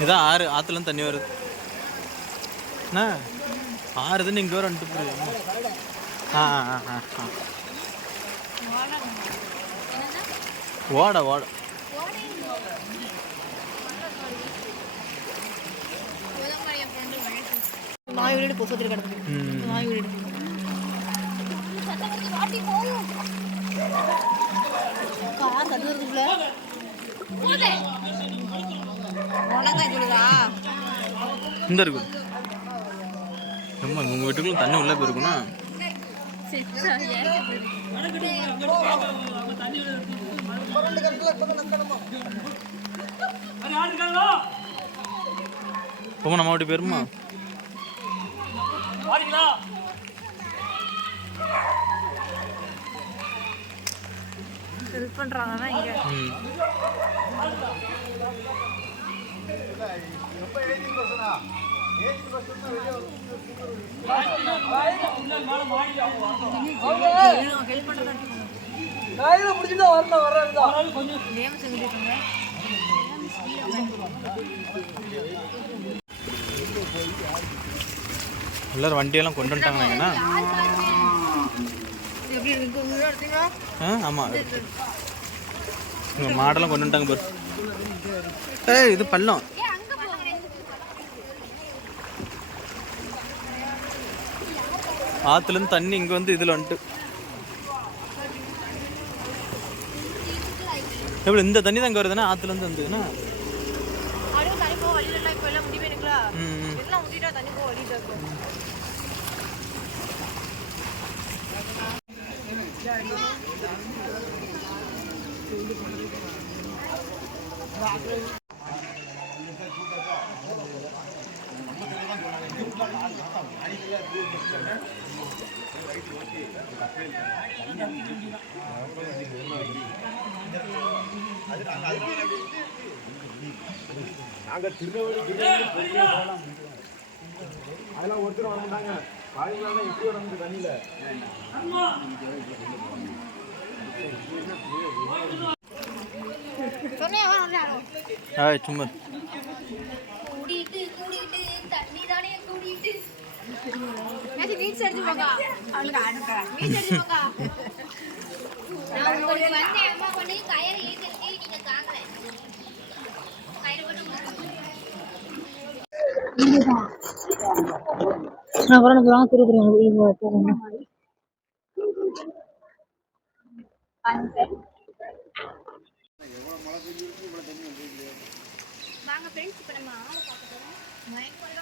இதான் ஆறு ஆற்றுலேருந்து தண்ணி வருது. என்ன? ஆறுதுன்னு இங்கே வர வந்துட்டு போகுது ஆ ஆ ஆ ஆ. நாய் வீடு கிடக்குது நாய் வீடு சொல்லுதா இந்த இருக்கு. நம்ம உங்கள் வீட்டுக்குள்ள தண்ணி உள்ளே போயிருக்குண்ணா ரொம்ப நம்ம வீட்டு போயிருமா? ஹெல்ப் பண்ணுறாங்கன்னா இங்கே. ம் ஹெல்ப் பண்ணுறதா நேம் சொல்லிட்டுங்க எல்லாரும் வண்டியெல்லாம் கொண்டு வந்துட்டாங்கண்ணா எப்படி இருக்கு? உங்க வீடு எடுத்தீங்களா? ஆ ஆமாம் மாடெல்லாம் கொண்டு வந்துட்டாங்க பாரு. ஏய் இது பள்ளம். ஆற்றுலேருந்து தண்ணி இங்கே வந்து இதில் வந்துட்டு. எப்படி இந்த தண்ணி தான் இங்கே வருதுன்னா ஆற்றுலேருந்து வந்ததுன்னா? அப்படியே தண்ணி போக வழியில எல்லாம் இப்போ எல்லாம் முடி வேணுங்களா ம் ம். எல்லாம் முடிட்டா தண்ணி போக வழியில இருக்கு சொன்னேன் அவன் வந்து. யாரும் ஆய் சும்மா நீட் செஞ்சு போங்க அவளுக்கு அனுப்புறேன் நீ தெரிஞ்சு போக்கா நான் உங்களுக்கு வந்து அம்மா பண்ணி கயிறு ஏற்றிருக்கேன் நீங்க தாங்கல. கயிறு மட்டும் நான் கூட போகலாம் திருப்பி வாங்க ஃப்ரெண்ட்ஸ் இப்போ நம்ம ஆளை பார்க்க போகிறோம் மயக்கம்